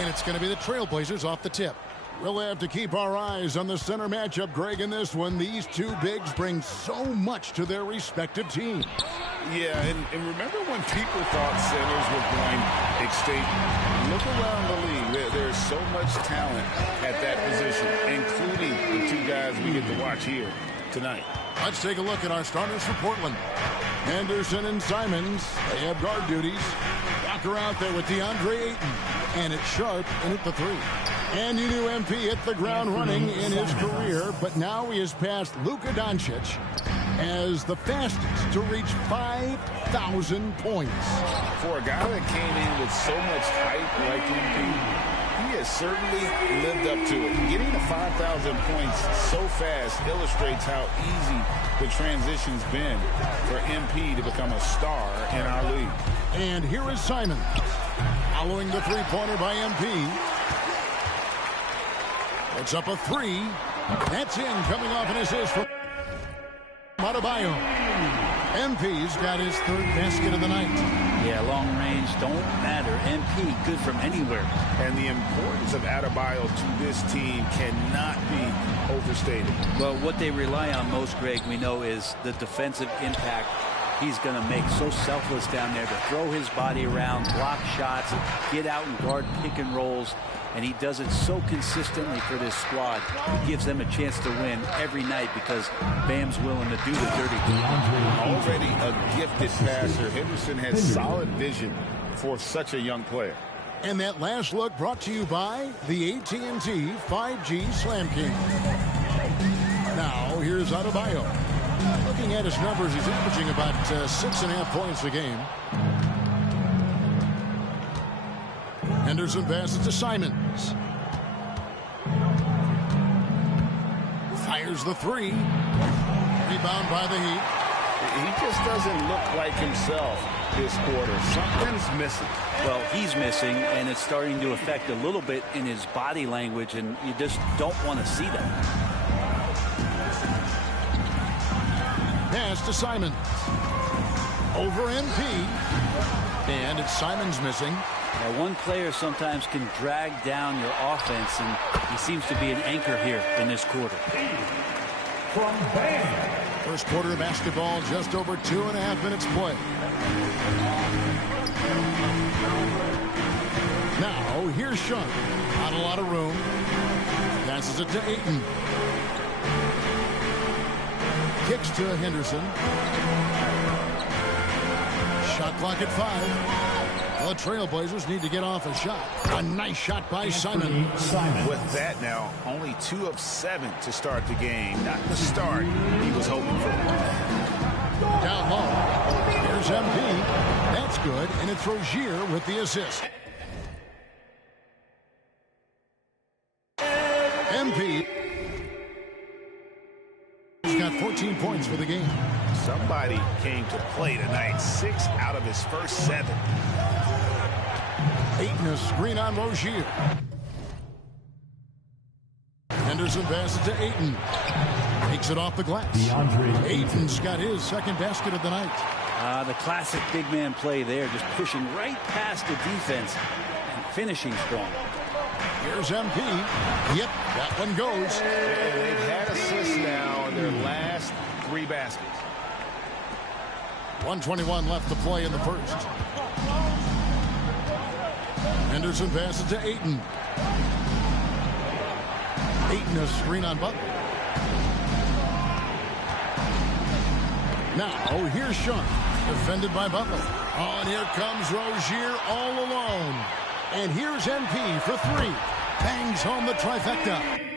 And it's going to be the Trailblazers off the tip. We'll have to keep our eyes on the center matchup, Greg, in this one. These two bigs bring so much to their respective teams. Yeah, and remember when people thought centers were going extinct? Look around the league. There's so much talent at that position, including the two guys we get to watch here tonight. Let's take a look at our starters for Portland. Henderson and Simons, they have guard duties. Walker out there with DeAndre Ayton. And it's Sharp in at the three. And you knew MP hit the ground running in his career, but now he has passed Luka Doncic as the fastest to reach 5,000 points. For a guy that came in with so much hype like MP, he has certainly lived up to it. Getting to 5,000 points so fast illustrates how easy the transition's been for MP to become a star in our league. And here is Simon, following the three-pointer by MP. It's up a three. That's in, coming off an assist from Adebayo. MP's got his third basket of the night. Yeah, long range don't matter. MP good from anywhere. And the importance of Adebayo to this team cannot be overstated. Well, what they rely on most, Greg, we know, is the defensive impact he's going to make. So selfless down there to throw his body around, block shots, get out and guard pick and rolls. And he does it so consistently for this squad. He gives them a chance to win every night because Bam's willing to do the dirty. Already a gifted passer, Henderson has solid vision for such a young player. And that last look brought to you by the AT&T 5G Slam King. Now, here's Adebayo. Looking at his numbers, he's averaging about 6.5 points a game. Henderson passes to Simons. Fires the three. Rebound by the Heat. He just doesn't look like himself this quarter. Something's missing. Well, he's missing, and it's starting to affect a little bit in his body language, and you just don't want to see that. Pass to Simons. Over MP. And it's Simons missing. Now, one player sometimes can drag down your offense, and he seems to be an anchor here in this quarter. From Bam. First quarter of basketball, just over 2.5 minutes play. Now, here's Sharp. Not a lot of room. Passes it to Ayton. Kicks to Henderson. Shot clock at 5. The Trailblazers need to get off a shot. A nice shot by Simon. With that now, only 2 of 7 to start the game. Not the start he was hoping for. Down low. Here's MP. That's good, and it's Rozier with the assist. MP. He's got 14 points for the game. Somebody came to play tonight. 6 out of his first 7. Ayton a screen on Rozier. Henderson passes to Ayton. Takes it off the glass. Ayton's got his second basket of the night. The classic big man play there, just pushing right past the defense and finishing strong. Here's MP. Yep, that one goes. And they've had assists now in their last 3 baskets. 1:21 left to play in the first. Henderson passes to Ayton. Ayton a screen on Butler. Now, here's Sharp. Defended by Butler. Oh, and here comes Rozier all alone. And here's MP for 3. Bangs home the trifecta.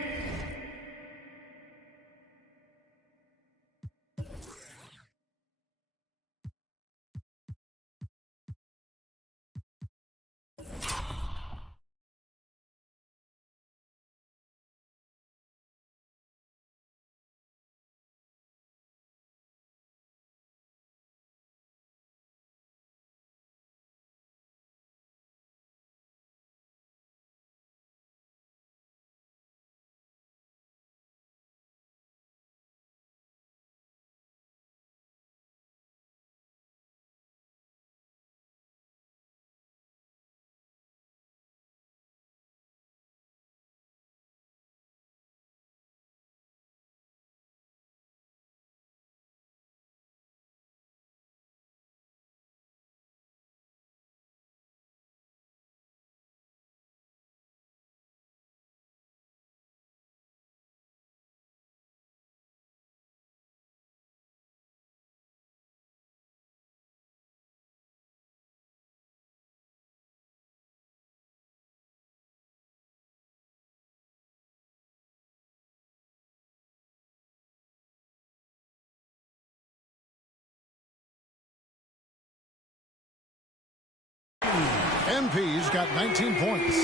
MP's got 19 points.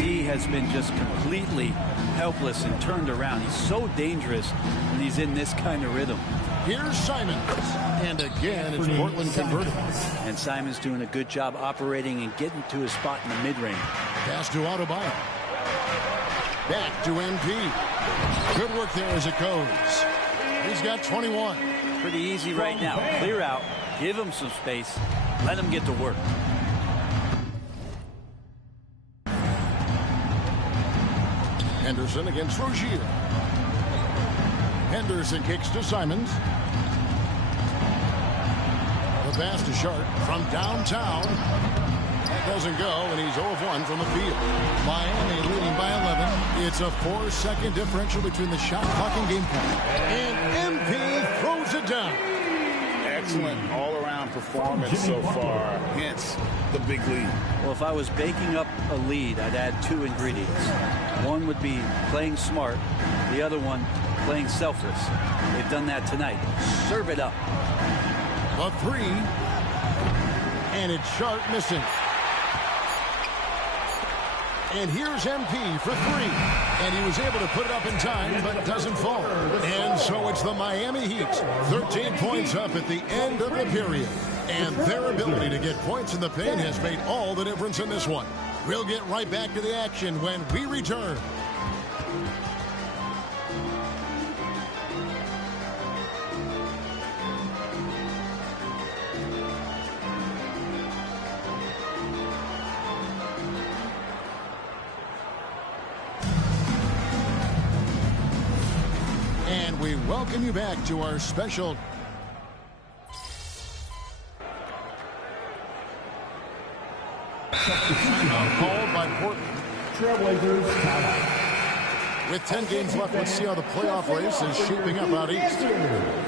D has been just completely helpless and turned around. He's so dangerous when he's in this kind of rhythm. Here's Simons. And again, it's Portland converted. And Simons doing a good job operating and getting to his spot in the mid-range. Pass to Adebayo. Back to MP. Good work there as it goes. He's got 21. Pretty easy right now. Clear out. Give him some space. Let him get to work. Henderson against Rozier. Henderson kicks to Simons. The pass to Sharp from downtown. That doesn't go, and he's 0 of 1 from the field. Miami leading by 11. It's a 4-second differential between the shot clock and game point. And MP throws it down. Excellent all-around performance so far, hence the big lead. Well, if I was baking up a lead, I'd add 2 ingredients. One would be playing smart. The other one, playing selfless. They've done that tonight. Serve it up. A 3. And it's Sharp missing. And here's MP for 3. And he was able to put it up in time, but it doesn't fall. And so it's the Miami Heat. 13 points up at the end of the period. And their ability to get points in the paint has made all the difference in this one. We'll get right back to the action when we return. And we welcome you back to our special called by Portland. Trailblazers timeout. With 10 games left, let's see how the playoff race is shaping up out east.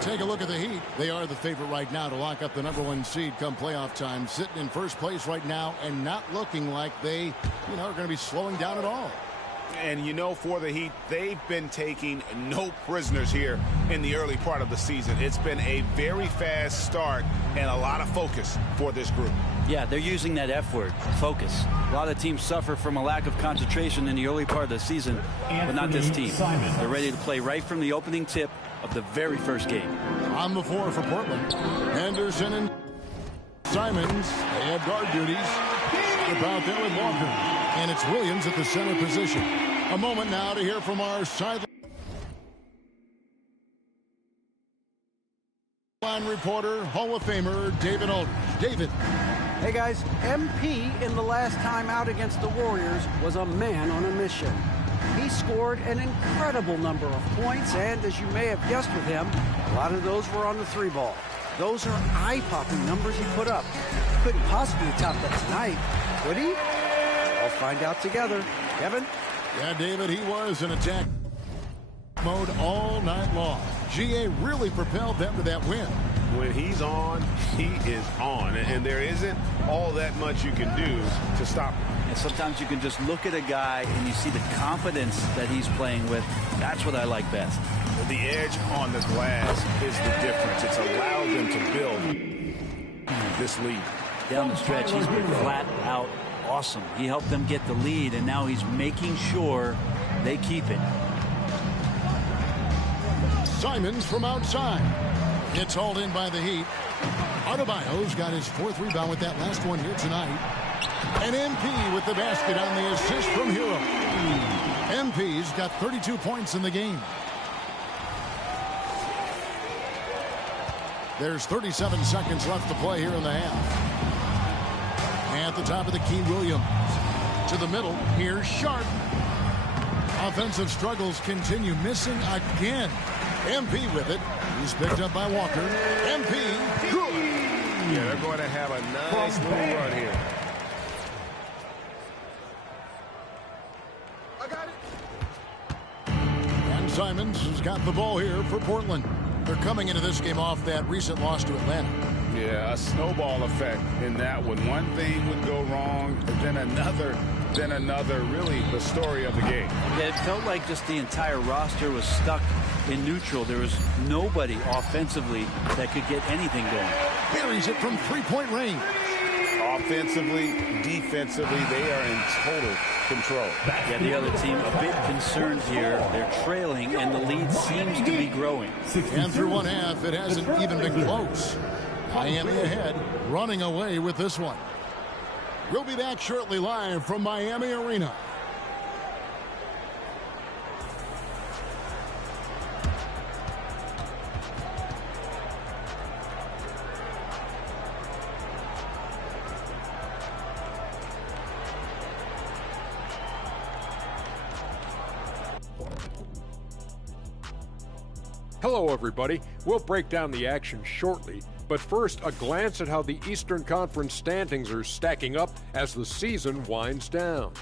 Take a look at the Heat. They are the favorite right now to lock up the #1 seed come playoff time. Sitting in first place right now and not looking like they, are going to be slowing down at all. And for the Heat, they've been taking no prisoners here in the early part of the season. It's been a very fast start and a lot of focus for this group. Yeah, they're using that F word, focus. A lot of teams suffer from a lack of concentration in the early part of the season, but not this team. They're ready to play right from the opening tip of the very first game. On the floor for Portland, Henderson and Simons, they have guard duties. Strip out there with Walker. And it's Williams at the center position. A moment now to hear from our sideline reporter, Hall of Famer David Aldridge. David. Hey guys, MP in the last time out against the Warriors was a man on a mission. He scored an incredible number of points, and as you may have guessed with him, a lot of those were on the 3-ball. Those are eye-popping numbers he put up. Couldn't possibly top that tonight, could he? I'll find out together. Kevin? Yeah, David, he was in attack mode all night long. GA really propelled them to that win. When he's on, he is on. And there isn't all that much you can do to stop him. And sometimes you can just look at a guy and you see the confidence that he's playing with. That's what I like best. The edge on the glass is the difference. It's allowed them to build this lead. Down the stretch, he's been flat out awesome. He helped them get the lead, and now he's making sure they keep it. Simons from outside. It's hauled in by the Heat. Adebayo's got his 4th rebound with that last one here tonight. And MP with the basket on the assist from Hero. MP's got 32 points in the game. There's 37 seconds left to play here in the half. At the top of the key, Williams. To the middle, here's Sharp. Offensive struggles continue, missing again. MP with it. He's picked up by Walker. MP, good. Yeah, they're going to have a nice little run here. I got it. And Simons has got the ball here for Portland. They're coming into this game off that recent loss to Atlanta. Yeah, a snowball effect in that one. One thing would go wrong, then another, really the story of the game. Yeah, it felt like just the entire roster was stuck in neutral. There was nobody offensively that could get anything going. Buries it from 3-point range. Offensively, defensively, they are in total control. Yeah, the other team a bit concerned here. They're trailing, and the lead seems to be growing. And through one half, it hasn't even been close. Miami ahead, running away with this one. We'll be back shortly live from Miami Arena. Hello, everybody. We'll break down the action shortly, but first, a glance at how the Eastern Conference standings are stacking up as the season winds down.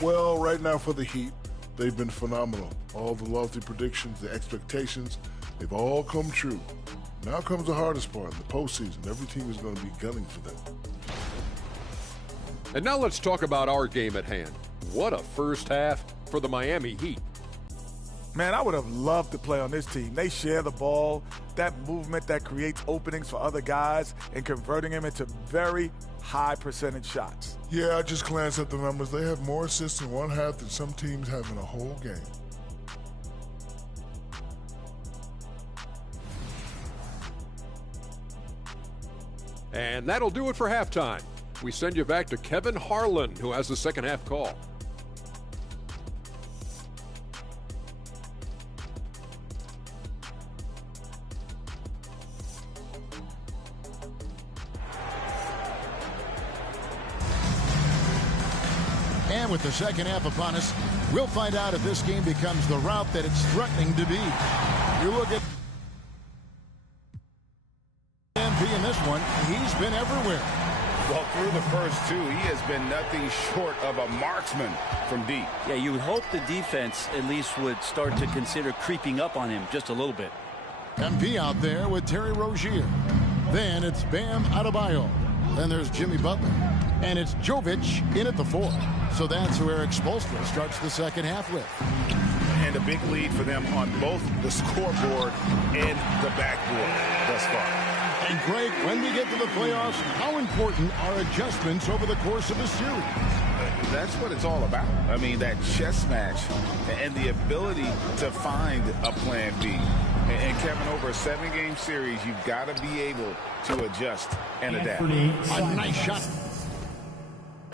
Well, right now for the Heat, they've been phenomenal. All the lofty predictions, the expectations, they've all come true. Now comes the hardest part, the postseason. Every team is going to be gunning for them. And now let's talk about our game at hand. What a first half for the Miami Heat. Man, I would have loved to play on this team. They share the ball, that movement that creates openings for other guys and converting them into very high percentage shots. Yeah, I just glanced at the numbers. They have more assists in one half than some teams have in a whole game. And that'll do it for halftime. We send you back to Kevin Harlan, who has the second half call. And with the second half upon us, we'll find out if this game becomes the route that it's threatening to be. You look at MP in this one, he's been everywhere. Well, through the first two, he has been nothing short of a marksman from deep. Yeah, you would hope the defense at least would start to consider creeping up on him just a little bit. MP out there with Terry Rozier. Then it's Bam Adebayo. Then there's Jimmy Butler. And it's Jovic in at the 4. So that's who Eric Spoelstra starts the second half with. And a big lead for them on both the scoreboard and the backboard thus far. And Greg, when we get to the playoffs, how important are adjustments over the course of a series? That's what it's all about. I mean, that chess match and the ability to find a plan B. And Kevin, over a 7-game series, you've got to be able to adjust and adapt. A nice shot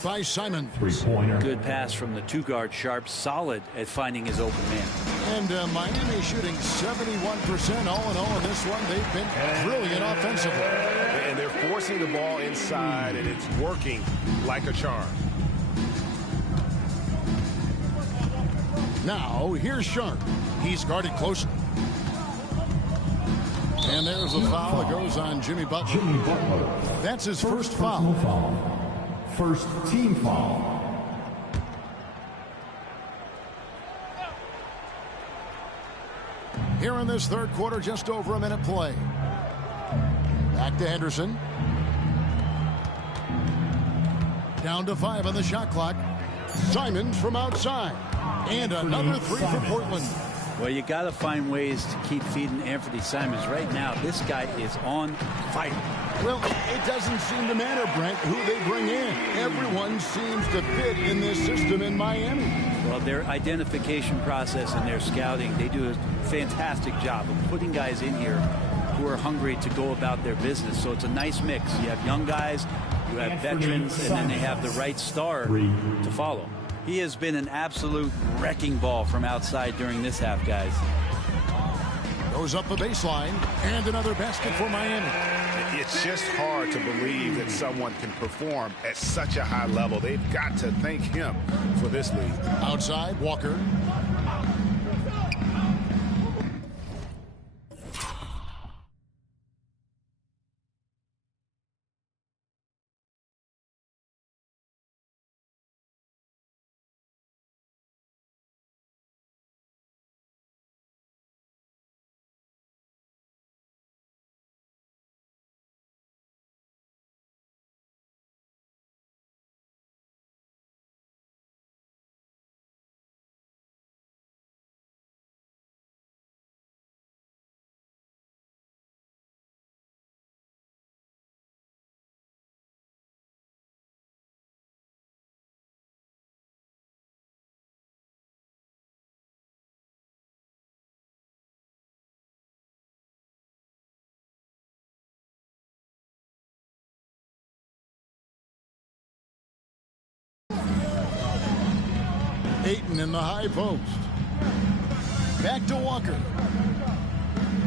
by Simon. Three-pointer. Good pass from the two-guard Sharp, solid at finding his open man. And Miami shooting 71% all in all in this one. They've been brilliant offensively. And they're forcing the ball inside, and it's working like a charm. Now, here's Sharp. He's guarded closely. And there's a foul that goes on Jimmy Butler. Jimmy Butler. That's his first foul. First team foul. Here in this third quarter, just over a minute play. Back to Henderson. Down to 5 on the shot clock. Simons from outside. And another 3 for Portland. Well, you got to find ways to keep feeding Anthony Simons. Right now, this guy is on fire. Well, it doesn't seem to matter, Brent, who they bring in. Everyone seems to fit in this system in Miami. Well, their identification process and their scouting, they do a fantastic job of putting guys in here who are hungry to go about their business. So it's a nice mix. You have young guys, you have veterans, and then they have the right star to follow. He has been an absolute wrecking ball from outside during this half, guys. Goes up the baseline, and another basket for Miami. It's just hard to believe that someone can perform at such a high level. They've got to thank him for this lead. Outside, Walker. Ayton in the high post. Back to Walker.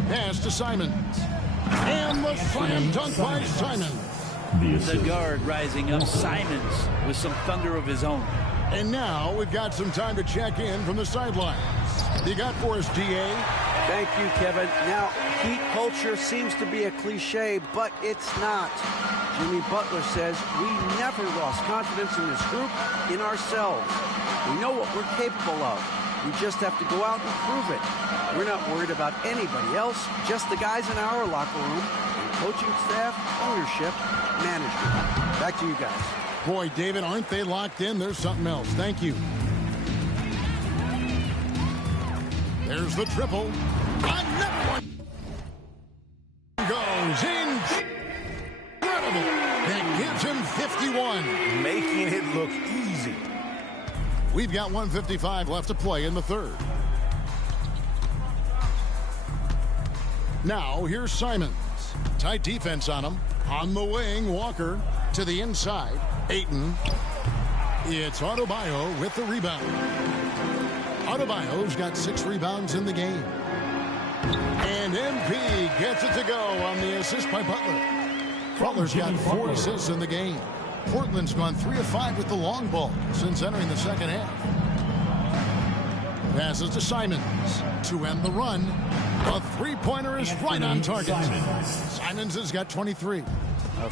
Pass to Simons. And the slam dunk by Simons. The guard rising up. Simons with some thunder of his own. And now we've got some time to check in from the sidelines. You got for us, DA? Thank you, Kevin. Now, Heat culture seems to be a cliche, but it's not. Jimmy Butler says we never lost confidence in this group, in ourselves. We know what we're capable of. We just have to go out and prove it. We're not worried about anybody else, just the guys in our locker room, and coaching staff, ownership, management. Back to you guys. Boy, David, aren't they locked in? There's something else. Thank you. There's the triple. Another one goes in. Incredible. That gives him 51. Making it look easy. We've got 1:55 left to play in the third. Now, here's Simons. Tight defense on him. On the wing, Walker to the inside. Ayton. It's Adebayo with the rebound. Adebayo's got 6 rebounds in the game. And MP gets it to go on the assist by Butler. Butler's got 4 assists in the game. Portland's gone 3 of 5 with the long ball since entering the second half. Passes to Simons to end the run. A three-pointer is right on target. Simons has got 23.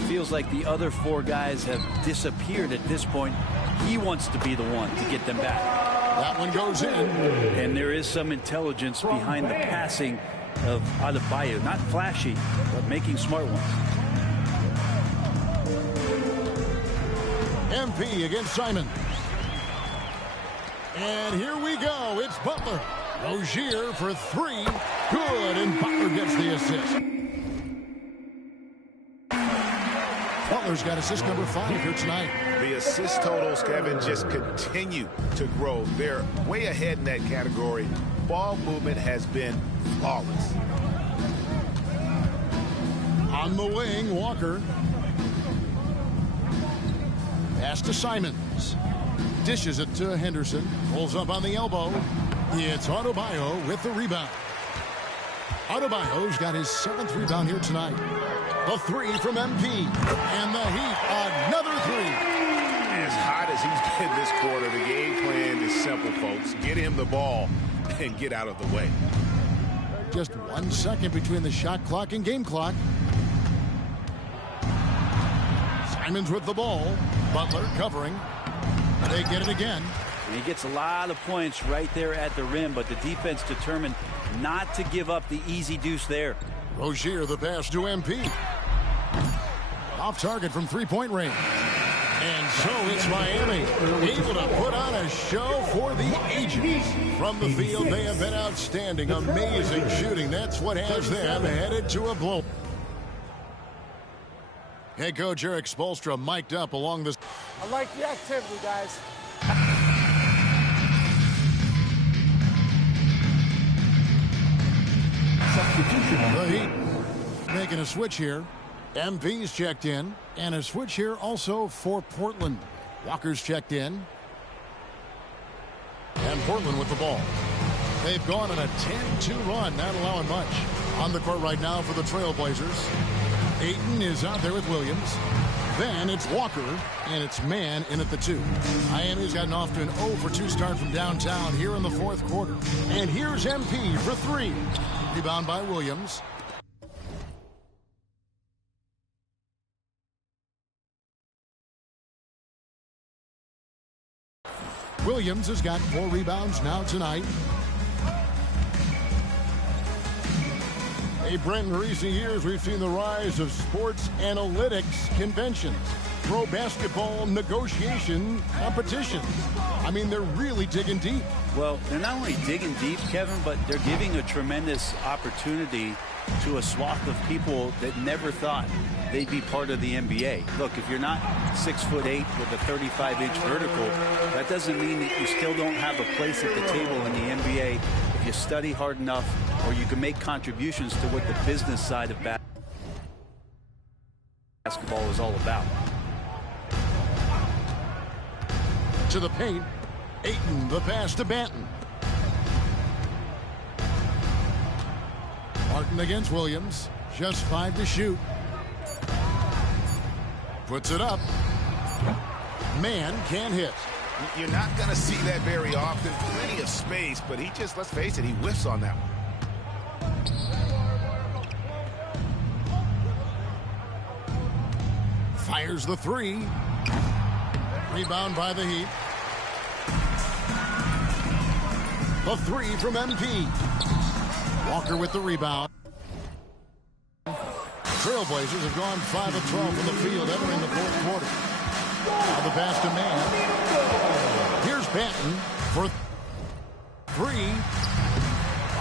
Feels like the other 4 guys have disappeared at this point. He wants to be the one to get them back. That one goes in. And there is some intelligence behind the passing of Adebayo. Not flashy, but making smart ones. MP against Simons. And here we go. It's Butler. Rozier for 3. Good, and Butler gets the assist. Butler's got assist number 5 here tonight. The assist totals, Kevin, just continue to grow. They're way ahead in that category. Ball movement has been flawless. On the wing, Walker. Pass to Simons. Dishes it to Henderson. Pulls up on the elbow. It's Adebayo with the rebound. Adebayo's got his 7th rebound here tonight. The 3 from MP. And the Heat, another 3. As hot as he's been this quarter, the game plan is simple, folks. Get him the ball and get out of the way. Just 1 second between the shot clock and game clock. Simons with the ball. Butler covering. They get it again. And he gets a lot of points right there at the rim, but the defense determined not to give up the easy deuce there. Rozier, the pass to MP. Off target from 3-point range. And so it's Miami, able to put on a show for the ages. From the field, they have been outstanding. Amazing shooting. That's what has them headed to a blow. Head coach Eric Spoelstra mic'd up along this. I like the activity, guys. The Heat making a switch here. MP's checked in. And a switch here also for Portland. Walker's checked in. And Portland with the ball. They've gone on a 10-2 run, not allowing much. On the court right now for the Trailblazers. Ayton is out there with Williams. Then it's Walker, and it's man in at the 2. Miami's gotten off to an 0-for-2 start from downtown here in the 4th quarter. And here's MP for 3. Rebound by Williams. Williams has got 4 rebounds now tonight. Hey, Brent, in recent years, we've seen the rise of sports analytics conventions, pro basketball negotiation competitions. I mean, they're really digging deep. Well, they're not only digging deep, Kevin, but they're giving a tremendous opportunity to a swath of people that never thought they'd be part of the NBA. Look, if you're not 6'8" with a 35-inch vertical, that doesn't mean that you still don't have a place at the table in the NBA if you study hard enough, or you can make contributions to what the business side of basketball is all about. To the paint. Ayton, the pass to Banton. Martin against Williams. Just 5 to shoot. Puts it up. Man can't hit. You're not going to see that very often. Plenty of space, but he just, let's face it, he whiffs on that one. Fires the 3. Rebound by the Heat. The 3 from MP. Walker with the rebound. Trailblazers have gone 5 of 12 from the field entering the fourth quarter. Now the pass to Man. Here's Banton for 3.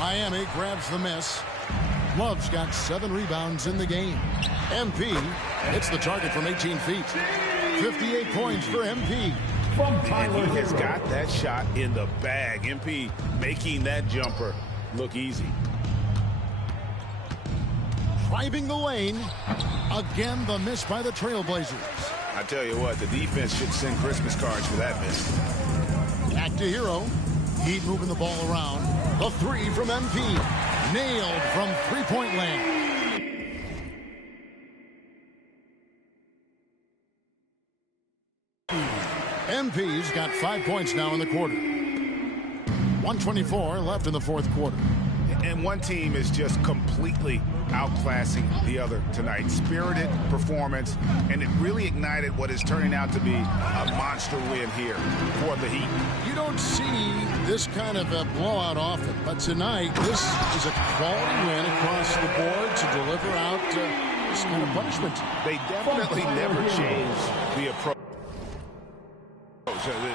Miami grabs the miss. Love's got 7 rebounds in the game. MP hits the target from 18 feet. 58 points for MP. And he has got that shot in the bag. MP making that jumper look easy. Driving the lane. Again, the miss by the Trailblazers. I tell you what, the defense should send Christmas cards for that miss. Back to Hero. Heat moving the ball around. The 3 from MP. Nailed from three-point land. MP's got 5 points now in the quarter. 1:24 left in the fourth quarter. And one team is just completely outclassing the other tonight. Spirited performance, and it really ignited what is turning out to be a monster win here for the Heat. You don't see this kind of a blowout often, but tonight this is a quality win across the board to deliver out this kind of punishment. They definitely never changed the approach.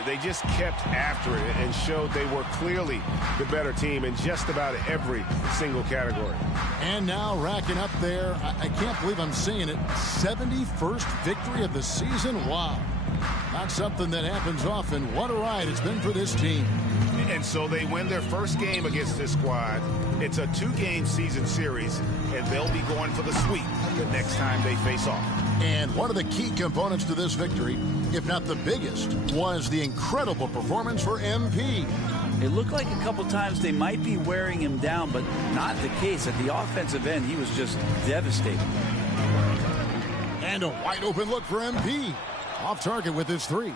They just kept after it and showed they were clearly the better team in just about every single category. And now racking up there, I can't believe I'm seeing it, 71st victory of the season. Wow. Not something that happens often. What a ride it's been for this team. And so they win their first game against this squad. It's a 2-game season series, and they'll be going for the sweep the next time they face off. And one of the key components to this victory, if not the biggest, was the incredible performance for MP. It looked like a couple times they might be wearing him down, but not the case. At the offensive end, he was just devastating. And a wide open look for MP. Off target with his 3.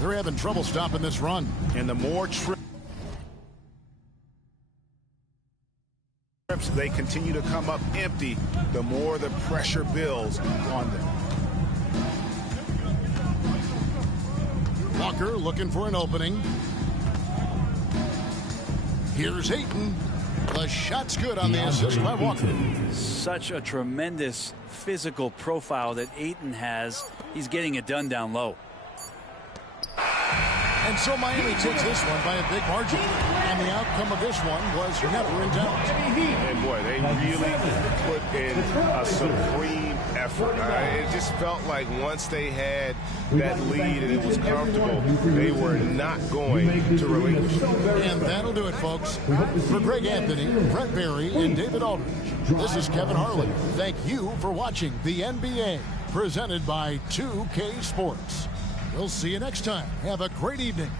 They're having trouble stopping this run. And the more trips they continue to come up empty, the more the pressure builds on them. Walker looking for an opening. Here's Ayton. The shot's good on the assist by Walker. Such a tremendous physical profile that Ayton has. He's getting it done down low. And so Miami takes this one by a big margin. And the outcome of this one was never in doubt. And boy, they really put in a supreme effort. It just felt like once they had that lead and it was comfortable, they were not going to relinquish it. And that'll do it, folks. For Greg Anthony, Brett Berry, and David Aldridge, this is Kevin Harlan. Thank you for watching the NBA, presented by 2K Sports. We'll see you next time. Have a great evening.